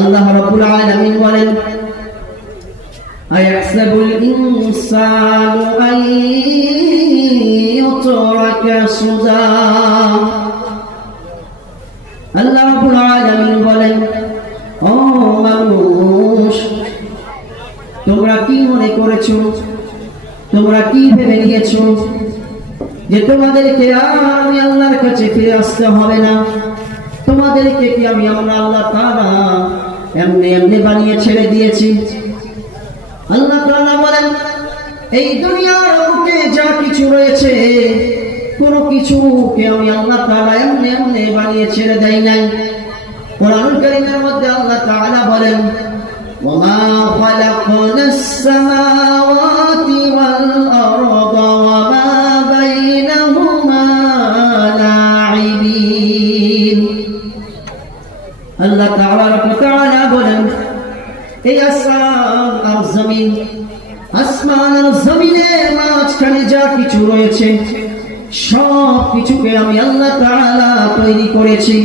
আল্লাহ রাব্বুল আলামিন বলেন, আয়াহসাবুল ইনসানু আন ইউতরাকা সুদা। আল্লাহ রাব্বুল আলামিন বলেন, ও মানুষ, তোমরা কি মনে করেছো, তোমরা কি ভেবে নিয়েছো যে তোমাদেরকে আমি আল্লাহর কাছে ফিরে আসতে হবে না? তোমাদেরকে কি আমি আল্লাহ তাআলা এমনি এমনি বানিয়ে ছেড়ে দিয়েছি? আল্লাহ তাআলা বলেন, এই দুনিয়ার বুকে যা কিছু রয়েছে কোনো কিছুকে আমি আল্লাহ তাআলা এমনি এমনি বানিয়ে ছেড়ে দেই নাই। কোরআনুল কারীমের মধ্যে আল্লাহ তাআলা বলেন, ওয়ামা খালাকনাস সামাওয়াতি ওয়াল আরদা ওয়ামা বাইনাহুমা লাঈবিন। আল্লাহ তাআলা বলেন, এই আসমান আর জমিন, আসমান আর জমিনের মাঝখানে যা কিছু রয়েছে সব কিছুকে আমি আল্লাহ তাআলা তৈরি করেছি।